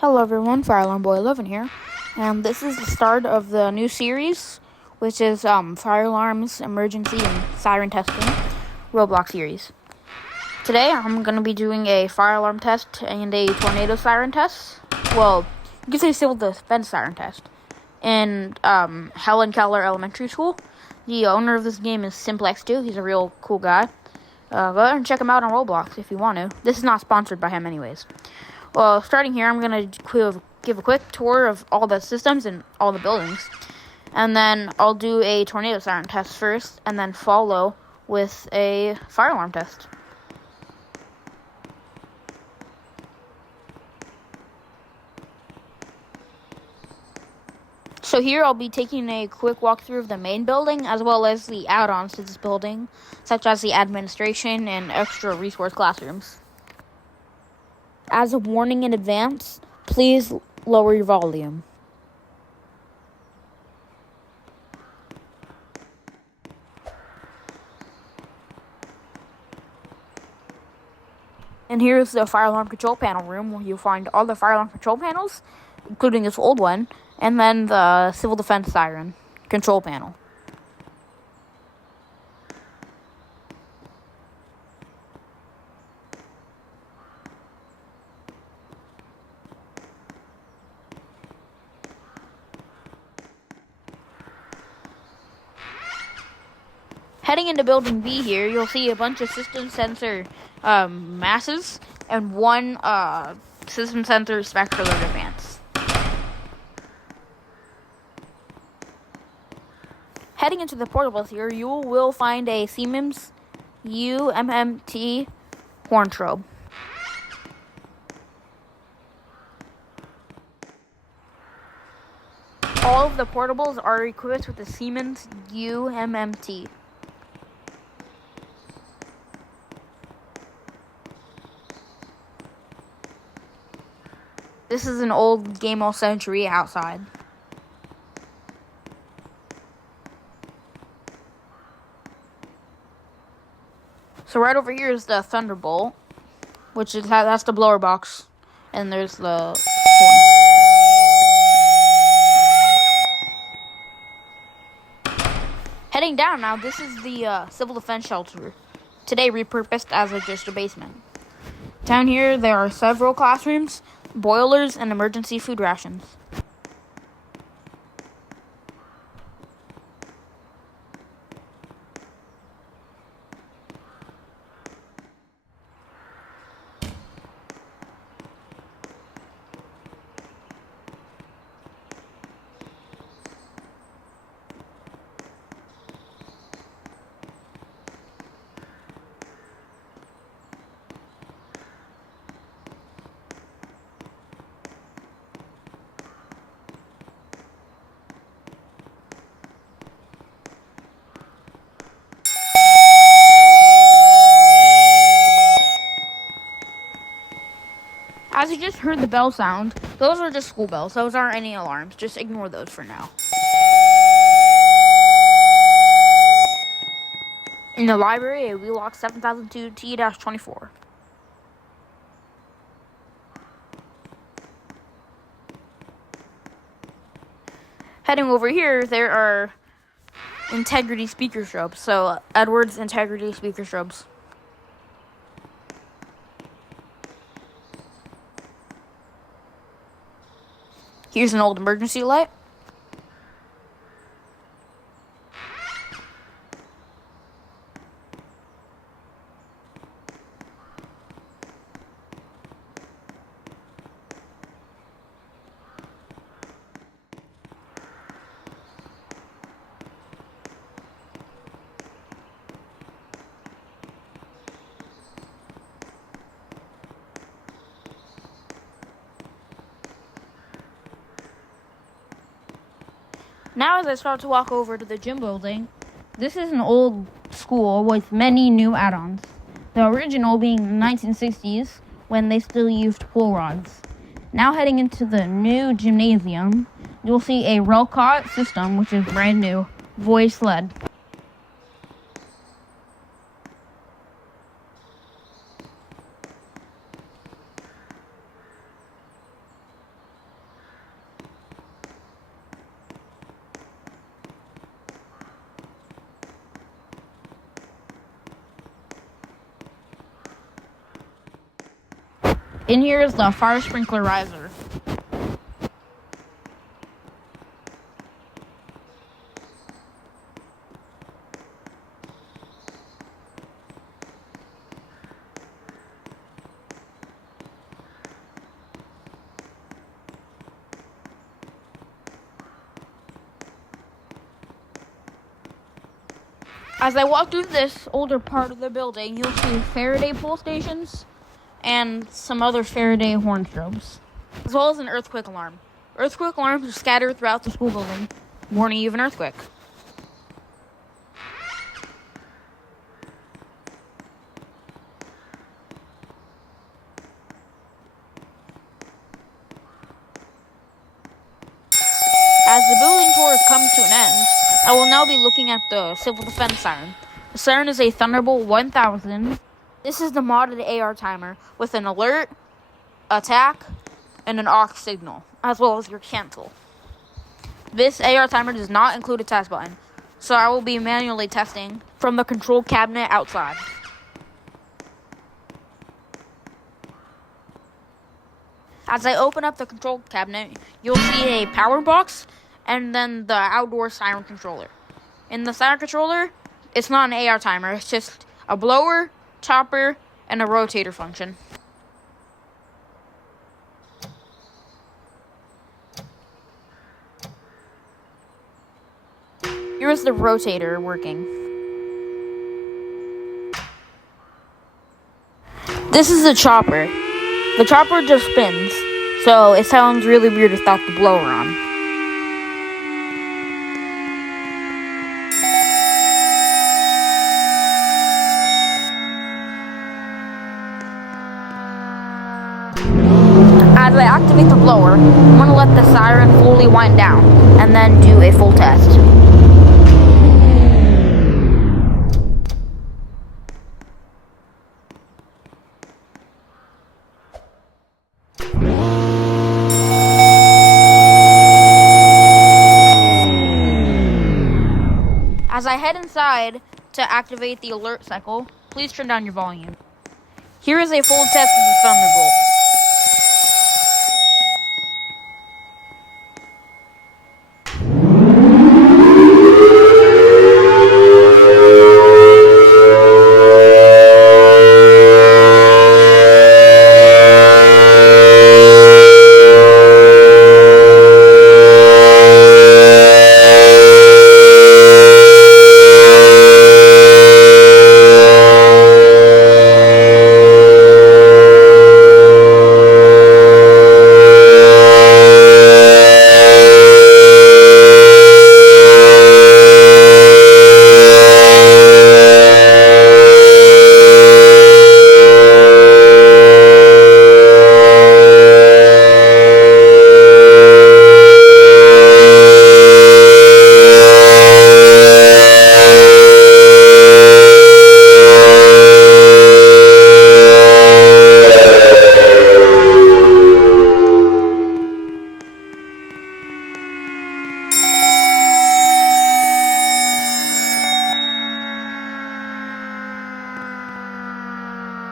Hello everyone, Fire Alarm Boy 11 here, and this is the start of the new series, which is Fire Alarms, Emergency, and Siren Testing Roblox series. Today I'm going to be doing a fire alarm test and a tornado siren test. Well, you could say civil defense siren test in Helen Keller Elementary School. The owner of this game is Simplex2. He's a real cool guy. Go ahead and check him out on Roblox if you want to. This is not sponsored by him anyways. Well, starting here, I'm going to give a quick tour of all the systems and all the buildings. And then I'll do a tornado siren test first, and then follow with a fire alarm test. So here I'll be taking a quick walkthrough of the main building, as well as the add-ons to this building, such as the administration and extra resource classrooms. As a warning in advance, please lower your volume. And here's the fire alarm control panel room, where you'll find all the fire alarm control panels, including this old one, and then the civil defense siren control panel. Heading into building B here, you'll see a bunch of system sensor masses and one system sensor spectral alert advance. Heading into the portables here, you will find a Siemens UMMT horn strobe. All of the portables are equipped with the Siemens UMMT. This is an old Game of Century outside. So right over here is the Thunderbolt, which is that's the blower box, and there's the horn. Heading down now, this is the civil defense shelter, today repurposed as just a basement. Down here, there are several classrooms, boilers, and emergency food rations. As you just heard the bell sound, those are just school bells. Those aren't any alarms. Just ignore those for now. In the library, a Wheelock 7002 T-24. Heading over here, there are integrity speaker strobes. So, Edwards integrity speaker strobes. Here's an old emergency light. Now as I start to walk over to the gym building, this is an old school with many new add-ons. The original being the 1960s, when they still used pull rods. Now heading into the new gymnasium, you'll see a Relcot system, which is brand new, voice-led. In here is the fire sprinkler riser. As I walk through this older part of the building, you'll see Faraday pole stations and some other Faraday horn strobes, as well as an earthquake alarm. Earthquake alarms are scattered throughout the school building, warning you of an earthquake. As the building tour has come to an end, I will now be looking at the civil defense siren. The siren is a Thunderbolt 1000. This is the modded AR timer with an alert, attack, and an aux signal, as well as your cancel. This AR timer does not include a test button, so I will be manually testing from the control cabinet outside. As I open up the control cabinet, you'll see a power box and then the outdoor siren controller. In the siren controller, it's not an AR timer, it's just a blower, chopper, and a rotator function. Here's the rotator working. This is the chopper. The chopper just spins, so it sounds really weird without the blower on. As I activate the blower, I'm going to let the siren fully wind down, and then do a full test. As I head inside to activate the alert cycle, please turn down your volume. Here is a full test of the Thunderbolt.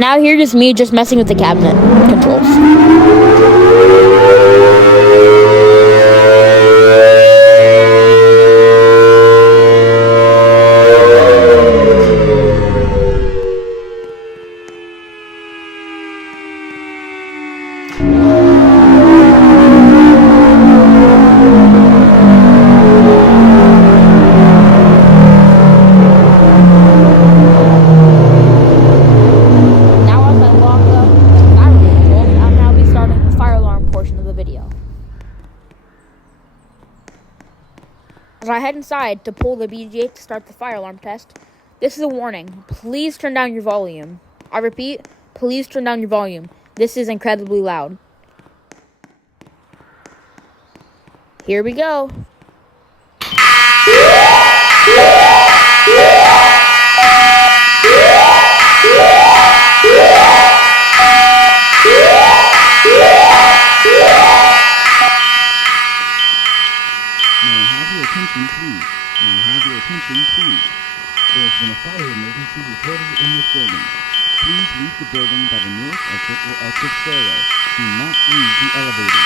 Now here is me just messing with the cabinet controls. As I head inside to pull the BGA to start the fire alarm test, this is a warning. Please turn down your volume. I repeat, please turn down your volume. This is incredibly loud. Here we go. Attention, please. There's been a fire emergency reported in this building. Please leave the building by the nearest exit or exit stairway. Do not use the elevator.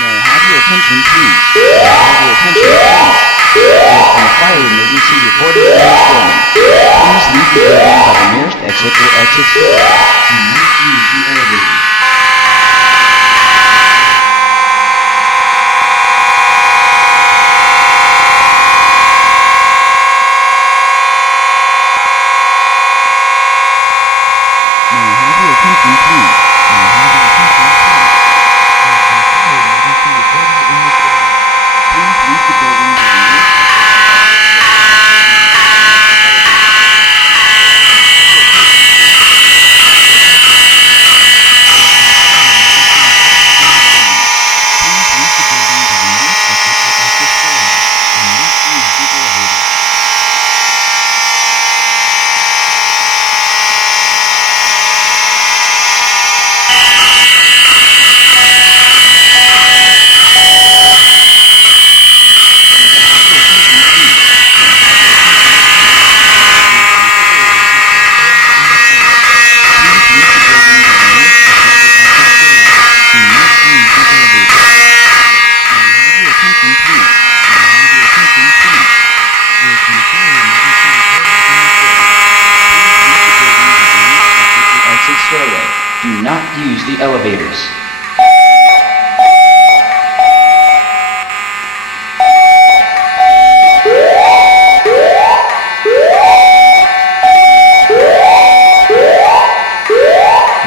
May I have your attention, please? May I have your attention, please? There has been a fire emergency reported in this building. Please leave the building by the nearest exit or exit stairway. Do not use the elevator. Do not use the elevators.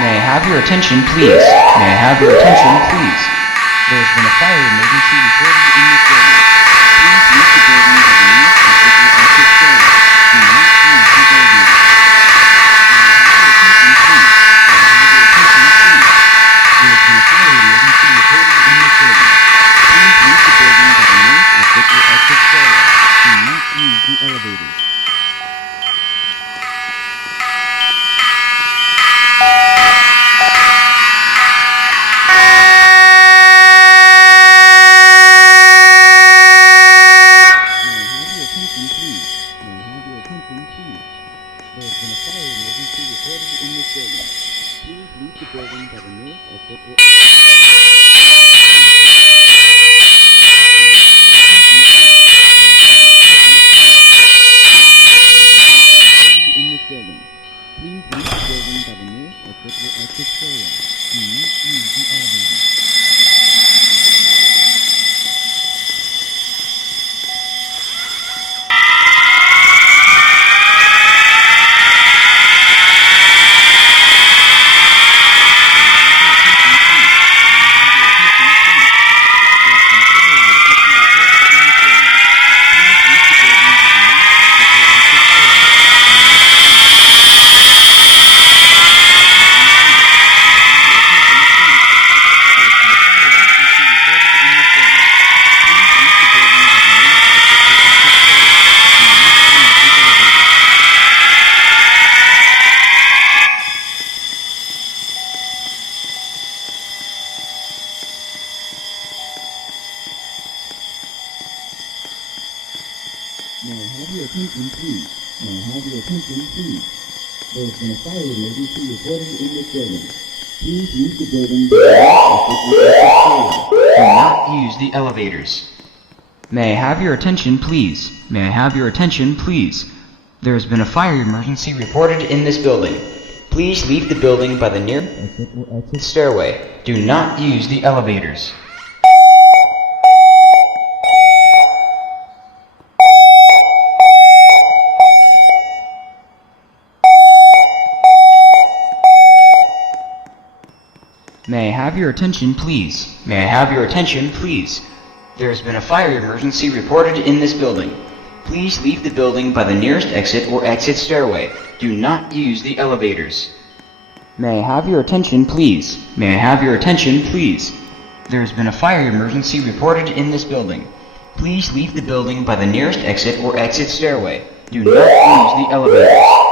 May I have your attention, please? May I have your attention, please? There has been a fire emergency reported in this building. Please leave the building by the nearest exit or exit stairway. Do not use the elevator. May I have your attention, please? May I have your attention, please? There has been a fire emergency reported in this building. Please use the building by the do not use the elevators. May I have your attention, please? May I have your attention, please? There has been a fire emergency reported in this building. Please leave the building by the exit stairway. Do not use the elevators. May I have your attention, please? May I have your attention, please? There has been a fire emergency reported in this building. Please leave the building by the nearest exit or exit stairway. Do not use the elevators. May I have your attention, please? May I have your attention, please? There has been a fire emergency reported in this building. Please leave the building by the nearest exit or exit stairway. Do not use the elevators.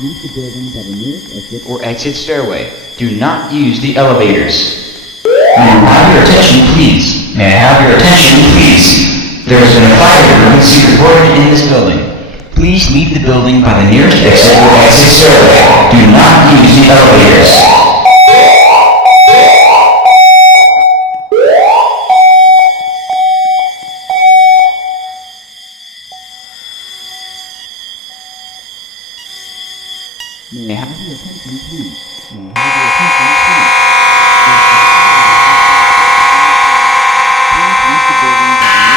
leave the building by the nearest exit or exit stairway. Do not use the elevators. May I have your attention, please? May I have your attention, please? There has been a fire emergency reported in this building. Please leave the building by the nearest exit or exit stairway. Do not use the elevators. May I have your attention, please? May I have your attention, please? Please leave the building by the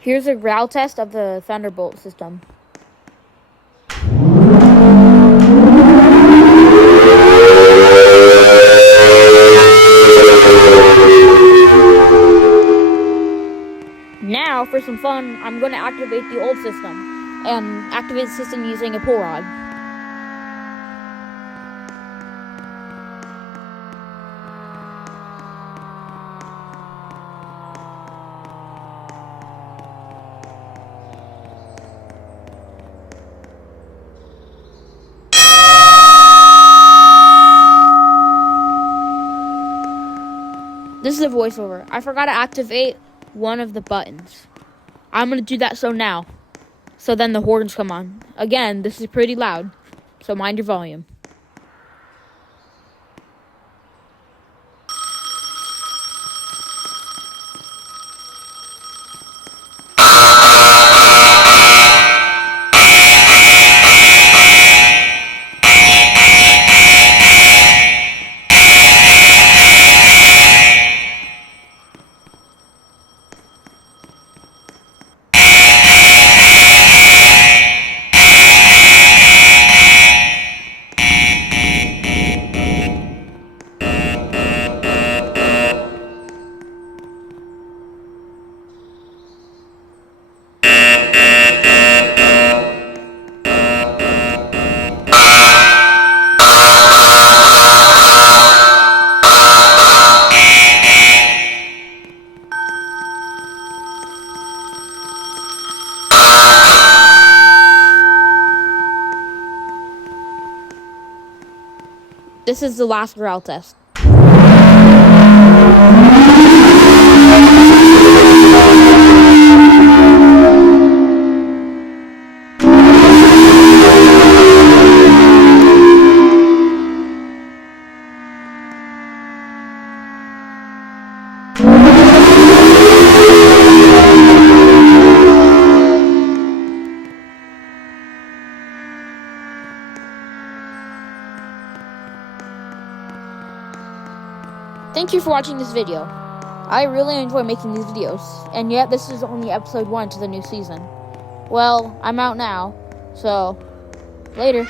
Here's a growl test of the Thunderbolt system. Now, for some fun, I'm going to activate the old system, and activate the system using a pull rod. This is a voiceover. I forgot to activate one of the buttons. I'm going to do that now. So then the horns come on. Again, this is pretty loud, so mind your volume. This is the last growl test. Thank you for watching this video. I really enjoy making these videos, and yet this is only episode 1 to the new season. Well, I'm out now, so later.